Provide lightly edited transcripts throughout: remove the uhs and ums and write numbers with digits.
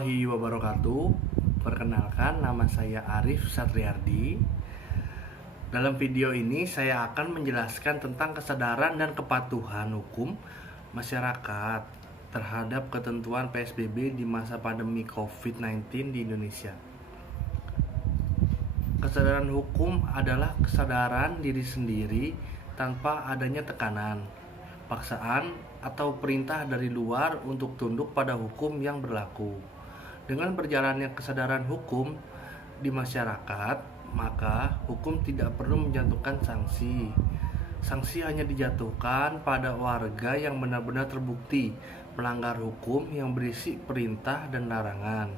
warahmatullahi wabarakatuh. Perkenalkan, nama saya Arif Satriardi. Dalam video ini saya akan menjelaskan tentang kesadaran dan kepatuhan hukum masyarakat terhadap ketentuan PSBB di masa pandemi COVID-19 di Indonesia. Kesadaran hukum adalah kesadaran diri sendiri tanpa adanya tekanan, paksaan, atau perintah dari luar untuk tunduk pada hukum yang berlaku. Dengan berjalannya kesadaran hukum di masyarakat, maka hukum tidak perlu menjatuhkan sanksi. Sanksi hanya dijatuhkan pada warga yang benar-benar terbukti melanggar hukum yang berisi perintah dan larangan.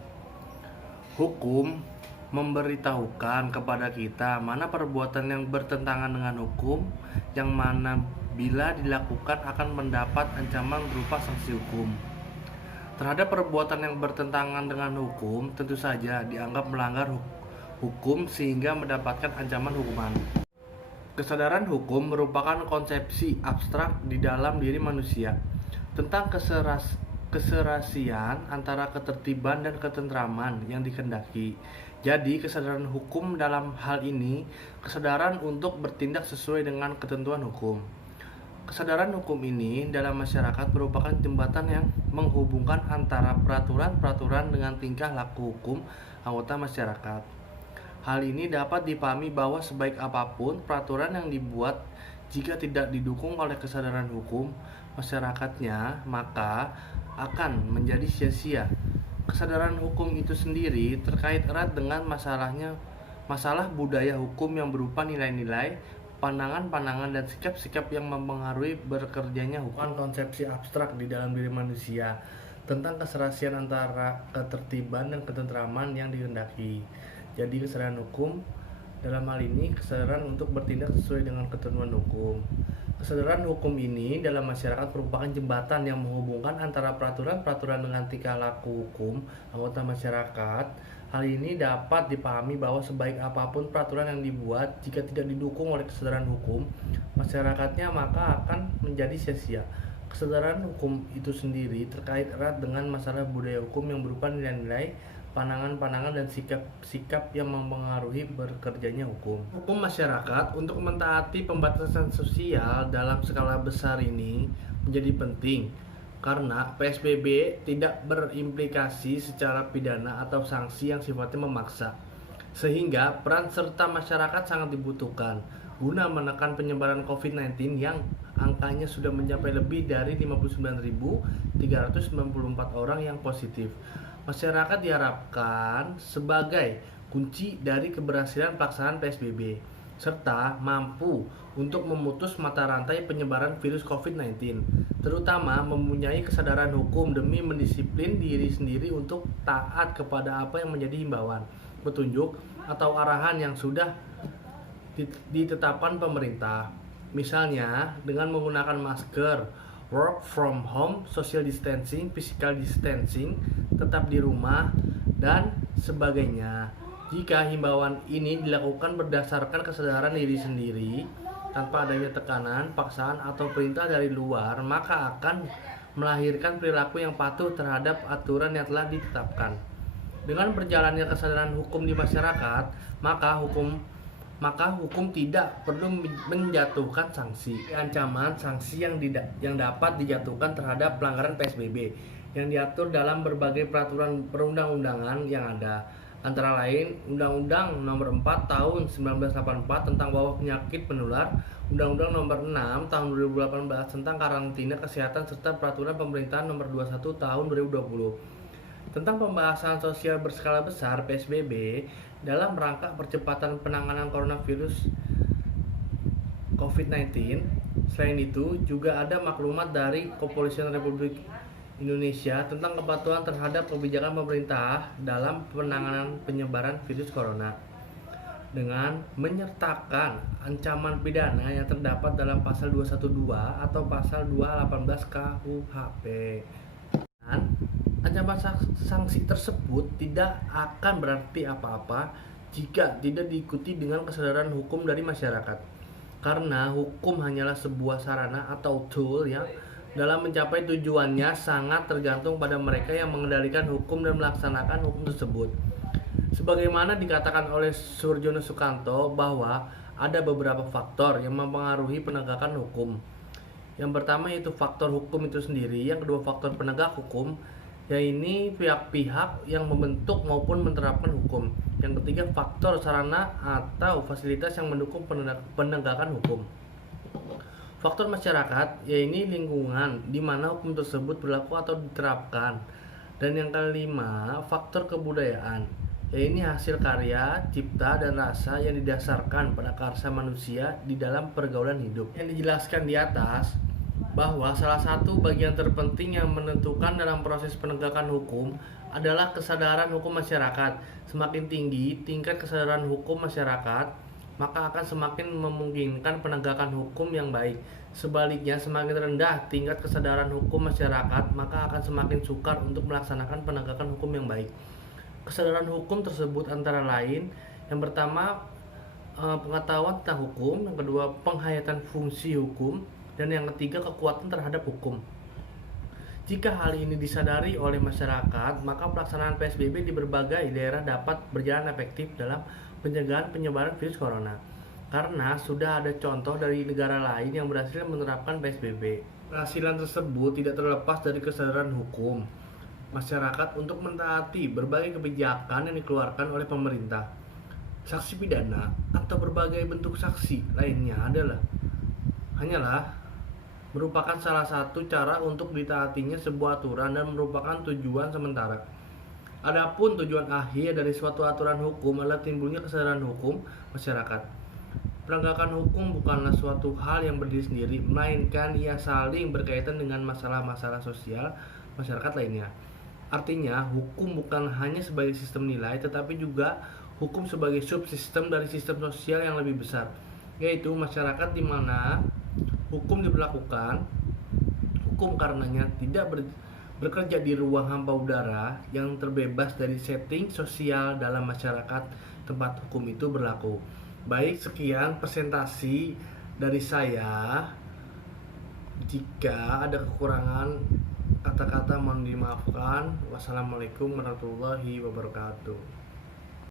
Hukum memberitahukan kepada kita mana perbuatan yang bertentangan dengan hukum, yang mana bila dilakukan akan mendapat ancaman berupa sanksi hukum. Terhadap perbuatan yang bertentangan dengan hukum, tentu saja dianggap melanggar hukum sehingga mendapatkan ancaman hukuman. Kesadaran hukum merupakan konsepsi abstrak di dalam diri manusia tentang keserasian antara ketertiban dan ketentraman yang dikehendaki. Jadi, kesadaran hukum dalam hal ini kesadaran untuk bertindak sesuai dengan ketentuan hukum. Kesadaran hukum ini dalam masyarakat merupakan jembatan yang menghubungkan antara peraturan-peraturan dengan tingkah laku hukum anggota masyarakat. Hal ini dapat dipahami bahwa sebaik apapun peraturan yang dibuat, jika tidak didukung oleh kesadaran hukum masyarakatnya, maka akan menjadi sia-sia. Kesadaran hukum itu sendiri terkait erat dengan masalah budaya hukum yang berupa nilai-nilai, pandangan-pandangan, dan sikap-sikap yang mempengaruhi bekerjanya hukum. Konsepsi abstrak di dalam diri manusia tentang keserasian antara ketertiban dan ketentraman yang dikehendaki. Jadi kesadaran hukum dalam hal ini kesadaran untuk bertindak sesuai dengan ketentuan hukum. Kesadaran hukum ini dalam masyarakat merupakan jembatan yang menghubungkan antara peraturan-peraturan dengan tingkah laku hukum anggota masyarakat. Hal ini dapat dipahami bahwa sebaik apapun peraturan yang dibuat, jika tidak didukung oleh kesadaran hukum masyarakatnya, maka akan menjadi sia-sia. Kesadaran hukum itu sendiri terkait erat dengan masalah budaya hukum yang berupa nilai-nilai, pandangan-pandangan, dan sikap-sikap yang mempengaruhi bekerjanya hukum. Hukum masyarakat untuk mentaati pembatasan sosial dalam skala besar ini menjadi penting karena PSBB tidak berimplikasi secara pidana atau sanksi yang sifatnya memaksa, sehingga peran serta masyarakat sangat dibutuhkan guna menekan penyebaran COVID-19 yang angkanya sudah mencapai lebih dari 59.394 orang yang positif. Masyarakat diharapkan sebagai kunci dari keberhasilan pelaksanaan PSBB, serta mampu untuk memutus mata rantai penyebaran virus COVID-19, terutama mempunyai kesadaran hukum demi mendisiplin diri sendiri untuk taat kepada apa yang menjadi himbauan, petunjuk, atau arahan yang sudah ditetapkan pemerintah. Misalnya dengan menggunakan masker, work from home, social distancing, physical distancing, tetap di rumah, dan sebagainya. Jika himbauan ini dilakukan berdasarkan kesadaran diri sendiri, tanpa adanya tekanan, paksaan, atau perintah dari luar, maka akan melahirkan perilaku yang patuh terhadap aturan yang telah ditetapkan. Dengan berjalannya kesadaran hukum di masyarakat, maka hukum tidak perlu menjatuhkan sanksi. Ancaman sanksi yang dapat dijatuhkan terhadap pelanggaran PSBB yang diatur dalam berbagai peraturan perundang-undangan yang ada, antara lain Undang-Undang Nomor 4 Tahun 1984 tentang wabah penyakit penular, Undang-Undang Nomor 6 Tahun 2018 tentang karantina kesehatan, serta Peraturan Pemerintahan Nomor 21 Tahun 2020 tentang pembahasan sosial berskala besar PSBB dalam rangka percepatan penanganan coronavirus COVID-19. Selain itu, juga ada maklumat dari Kepolisian Republik Indonesia tentang kepatuhan terhadap kebijakan pemerintah dalam penanganan penyebaran virus corona, dengan menyertakan ancaman pidana yang terdapat dalam pasal 212 atau pasal 218 KUHP. Dan ancaman sanksi tersebut tidak akan berarti apa-apa jika tidak diikuti dengan kesadaran hukum dari masyarakat, karena hukum hanyalah sebuah sarana atau tool yang dalam mencapai tujuannya sangat tergantung pada mereka yang mengendalikan hukum dan melaksanakan hukum tersebut. Sebagaimana dikatakan oleh Surjono Sukanto bahwa ada beberapa faktor yang mempengaruhi penegakan hukum. Yang pertama yaitu faktor hukum itu sendiri, yang kedua faktor penegak hukum, yaitu pihak-pihak yang membentuk maupun menerapkan hukum. Yang ketiga faktor sarana atau fasilitas yang mendukung penegakan hukum. Faktor masyarakat, yaitu lingkungan di mana hukum tersebut berlaku atau diterapkan. Dan yang kelima, faktor kebudayaan, yaitu hasil karya, cipta, dan rasa yang didasarkan pada karsa manusia di dalam pergaulan hidup. Yang dijelaskan di atas, bahwa salah satu bagian terpenting yang menentukan dalam proses penegakan hukum adalah kesadaran hukum masyarakat. Semakin tinggi tingkat kesadaran hukum masyarakat, maka akan semakin memungkinkan penegakan hukum yang baik. Sebaliknya, semakin rendah tingkat kesadaran hukum masyarakat, maka akan semakin sukar untuk melaksanakan penegakan hukum yang baik. Kesadaran hukum tersebut antara lain, yang pertama pengetahuan tentang hukum, yang kedua penghayatan fungsi hukum, dan yang ketiga kekuatan terhadap hukum. Jika hal ini disadari oleh masyarakat, maka pelaksanaan PSBB di berbagai daerah dapat berjalan efektif dalam pencegahan penyebaran virus corona. Karena sudah ada contoh dari negara lain yang berhasil menerapkan PSBB. Keberhasilan tersebut tidak terlepas dari kesadaran hukum masyarakat untuk mentaati berbagai kebijakan yang dikeluarkan oleh pemerintah. Saksi pidana atau berbagai bentuk saksi lainnya hanyalah merupakan salah satu cara untuk ditaatinya sebuah aturan dan merupakan tujuan sementara. Adapun tujuan akhir dari suatu aturan hukum adalah timbulnya kesadaran hukum masyarakat. Penegakan hukum bukanlah suatu hal yang berdiri sendiri, melainkan ia saling berkaitan dengan masalah-masalah sosial masyarakat lainnya. Artinya, hukum bukan hanya sebagai sistem nilai, tetapi juga hukum sebagai subsistem dari sistem sosial yang lebih besar, yaitu masyarakat di mana hukum diberlakukan. Hukum karenanya tidak bekerja di ruang hampa udara yang terbebas dari setting sosial dalam masyarakat tempat hukum itu berlaku. Baik, sekian presentasi dari saya. Jika ada kekurangan kata-kata mohon dimaafkan. Wassalamualaikum warahmatullahi wabarakatuh.